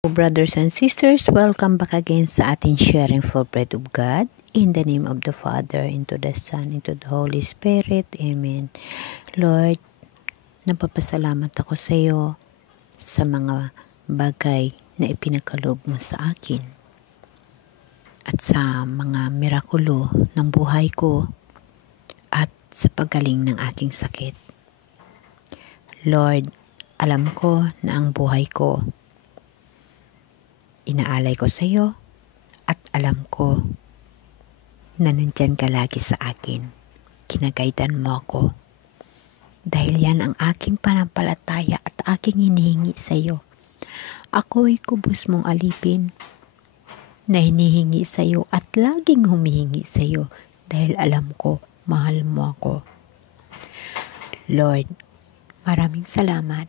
Brothers and sisters, welcome back again sa ating sharing for bread of God. In the name of the Father, into the Son, into the Holy Spirit. Amen. Lord, napapasalamat ako sa iyo sa mga bagay na ipinagkaloob mo sa akin at sa mga mirakulo ng buhay ko at sa paggaling ng aking sakit. Lord, alam ko na ang buhay ko inaalay ko sa iyo at alam ko na nandyan ka lagi sa akin. Kinagaydan mo ako. Dahil yan ang aking panampalataya at aking hinihingi sa iyo. Ako'y kubos mong alipin na hinihingi sa iyo at laging humihingi sa iyo dahil alam ko mahal mo ako. Lord, maraming salamat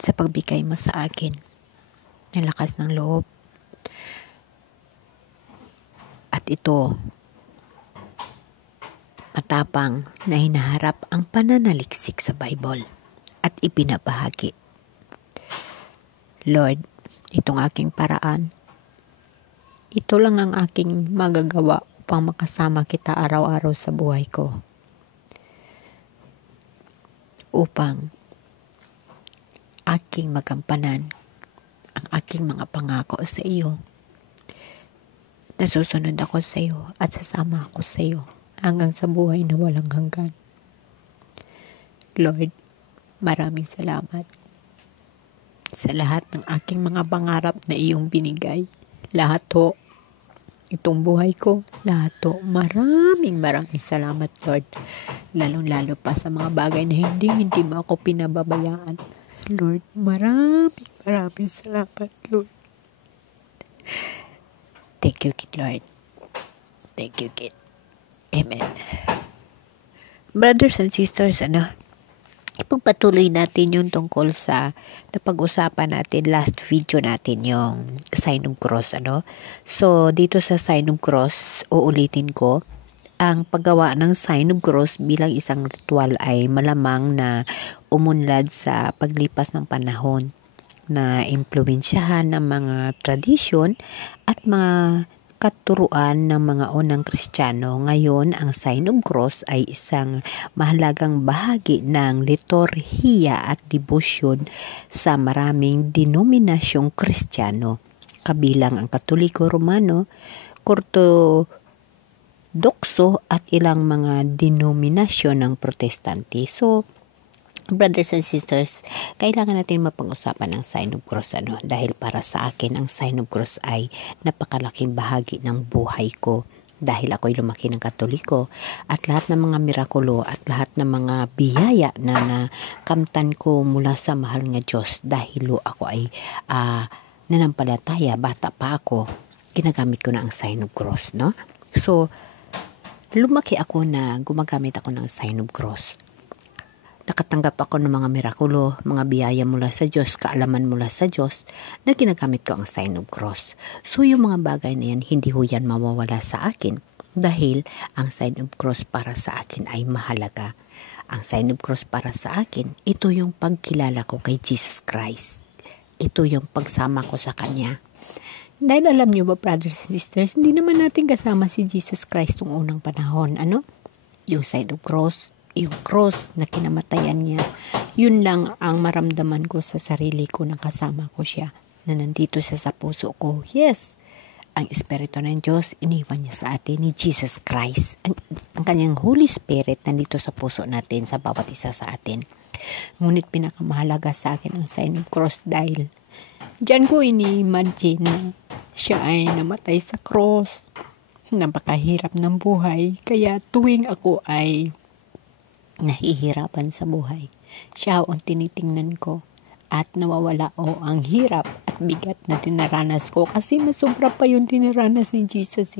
sa pagbigay mo sa akin ng lakas ng loob. At ito, matapang na hinaharap ang pananaliksik sa Bible at ipinabahagi. Lord, itong aking paraan, ito lang ang aking magagawa upang makasama kita araw-araw sa buhay ko. Upang aking magampanan ang aking mga pangako sa iyo. Nasusunod ako sa iyo at sasama ako sa iyo hanggang sa buhay na walang hanggan. Lord, maraming salamat sa lahat ng aking mga pangarap na iyong binigay. Lahat ho, itong buhay ko, lahat ho, maraming salamat Lord. Lalong-lalo pa sa mga bagay na hindi mo ako pinababayaan. Lord, maraming salamat, Lord. Thank you, Kid Lord. Thank you, Kid. Amen. Brothers and sisters, ipagpatuloy natin yung tungkol sa napag-usapan natin last video natin, yung sign of cross, So, dito sa sign of cross, uulitin ko, ang paggawa ng sign of cross bilang isang ritual ay malamang na umunlad sa paglipas ng panahon na impluwensyahan ng mga tradisyon at mga katuruan ng mga unang Kristiyano. Ngayon, ang sign of cross ay isang mahalagang bahagi ng liturhiya at debosyon sa maraming denominasyong Kristiyano, kabilang ang Katoliko, Romano, Ortodokso at ilang mga denominasyon ng Protestante. So, brothers and sisters, kailangan natin mapag-usapan ang sign of cross, dahil para sa akin ang sign of cross ay napakalaking bahagi ng buhay ko dahil ako'y lumaki ng Katoliko at lahat ng mga mirakulo at lahat ng mga biyaya na nakamtan ko mula sa mahal nga Diyos dahil ako ay nanampalataya, bata pa ako, ginagamit ko na ang sign of cross, So, lumaki ako na gumagamit ako ng sign of cross. Nakatanggap ako ng mga mirakulo, mga biyaya mula sa Diyos, kaalaman mula sa Diyos, na ginagamit ko ang sign of cross. So, yung mga bagay na yan, hindi ho yan mawawala sa akin. Dahil, ang sign of cross para sa akin ay mahalaga. Ang sign of cross para sa akin, ito yung pagkilala ko kay Jesus Christ. Ito yung pagsama ko sa Kanya. Dahil alam nyo ba, brothers and sisters, hindi naman natin kasama si Jesus Christ noong unang panahon. Yung sign of cross, yung cross na kinamatayan niya, yun lang ang maramdaman ko sa sarili ko na kasama ko siya, na nandito siya sa puso ko. Yes, ang Espiritu ng Diyos, iniwan niya sa atin ni Jesus Christ. Ang kanyang Holy Spirit nandito sa puso natin, sa bawat isa sa atin. Ngunit pinakamahalaga sa akin ang sign of cross dahil diyan ko ini-imagine na siya ay namatay sa cross. Napakahirap ng buhay, kaya tuwing ako ay nahihirapan sa buhay, siya ang tinitingnan ko at nawawala ang hirap at bigat na tinaranas ko kasi masobra pa yung tinaranas ni Jesus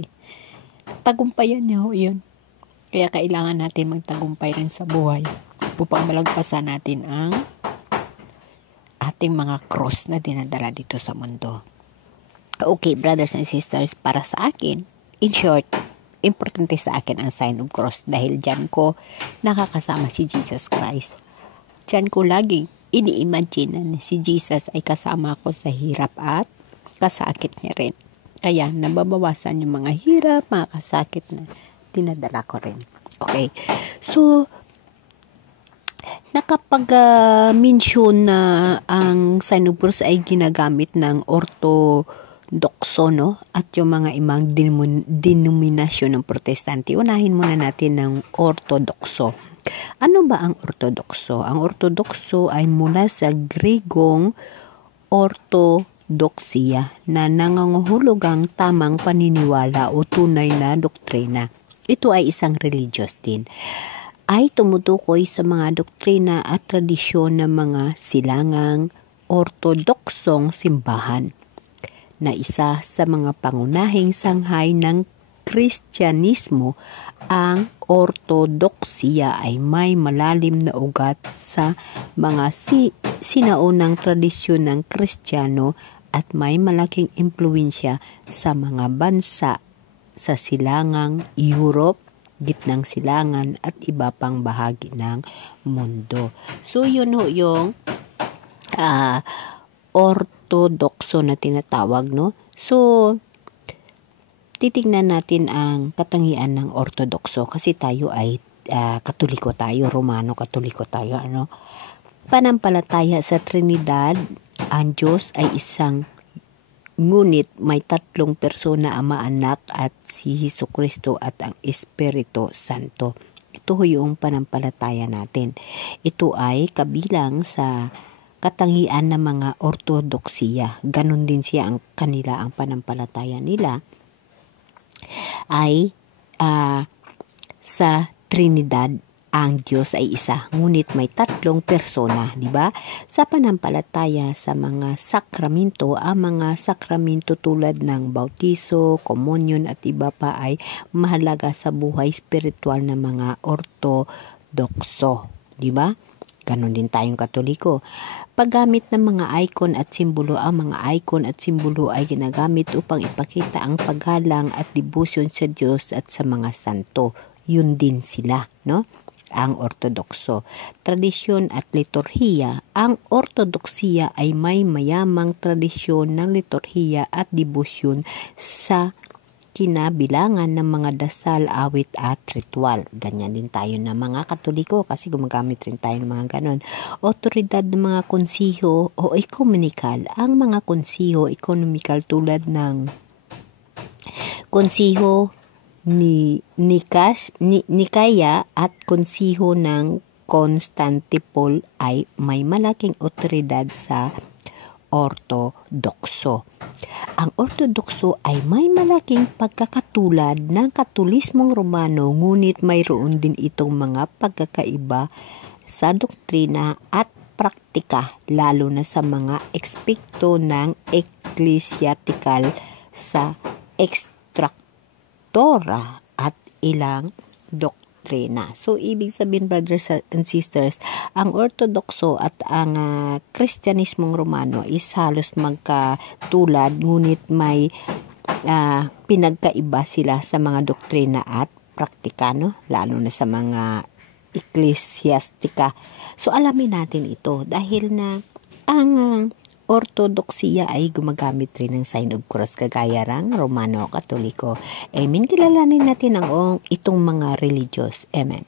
Tagumpayan niya yun. Kaya kailangan natin magtagumpay rin sa buhay upang malagpasan natin ang ating mga cross na dinadala dito sa mundo. Okay, brothers and sisters, para sa akin, in short, importante sa akin ang sign of cross dahil dyan ko nakakasama si Jesus Christ. Diyan ko lagi ini-imagine na si Jesus ay kasama ko sa hirap at kasakit niya rin. Kaya nababawasan yung mga hirap, mga kasakit na dinadala ko rin. Okay. So, nakapag-mention na ang sign of cross ay ginagamit ng orthodoxo, no? At yung mga imang denominasyon ng protestante. Unahin muna natin ng orthodoxo. Ano ba ang orthodoxo? Ang orthodoxo ay mula sa Gregong orthodoxia na nangangahulugang tamang paniniwala o tunay na doktrina. Ito ay isang religious din. Ay tumutukoy sa mga doktrina at tradisyon ng mga silangang ortodoksong simbahan na isa sa mga pangunahing sanghay ng Kristyanismo. Ang ortodoksiya ay may malalim na ugat sa mga sinaunang tradisyon ng Kristiyano at may malaking impluwensya sa mga bansa sa silangang Europe, gitnang silangan at iba pang bahagi ng mundo. So yun ho yung ortodokso na tinatawag, no? So titignan natin ang katangian ng ortodokso kasi tayo ay Katoliko tayo, Romano Katoliko tayo, ano? Panampalataya sa Trinidad, ang Diyos ay isang ngunit may tatlong persona, Ama, Anak at si Hesukristo at ang Espiritu Santo. Ito yung panampalataya natin. Ito ay kabilang sa katangian ng mga ortodoksiya. Ganon din siya ang panampalataya nila ay sa Trinidad. Ang Diyos ay isa, ngunit may tatlong persona, di ba? Sa panampalataya sa mga sakramento, ang mga sakramento tulad ng bautiso, komunyon at iba pa ay mahalaga sa buhay spiritual ng mga ortodokso, di ba? Ganon din tayong Katoliko. Paggamit ng mga icon at simbolo, ang mga icon at simbolo ay ginagamit upang ipakita ang paggalang at debosyon sa Diyos at sa mga santo. Yun din sila, no? Ang ortodokso. Tradisyon at liturhiya. Ang ortodoksiya ay may mayamang tradisyon ng liturhiya at debosyon sa kinabilangan ng mga dasal, awit at ritual. Ganyan din tayo na mga Katoliko kasi gumagamit rin tayo ng mga ganon. Otoridad ng mga konsiho o ekumenikal. Ang mga konsiho ekonomikal tulad ng konsiho ni Nikaya at konsiho ng Constantinople ay may malaking otoridad sa ortodokso. Ang ortodokso ay may malaking pagkakatulad ng Katolismong Romano, ngunit mayroon din itong mga pagkakaiba sa doktrina at praktika, lalo na sa mga aspekto ng ecclesiastical sa ekstraktora at ilang doktrina. So, ibig sabihin, brothers and sisters, ang ortodokso at ang Kristyanismong Romano is halos magkatulad, ngunit may pinagkaiba sila sa mga doktrina at praktika, no? Lalo na sa mga ecclesiastika. So, alamin natin ito dahil na ang ortodoksiya ay gumagamit rin ng sign of cross kagaya ng Romano Katoliko. Amen. Kilalanin natin ang itong mga religious. Amen.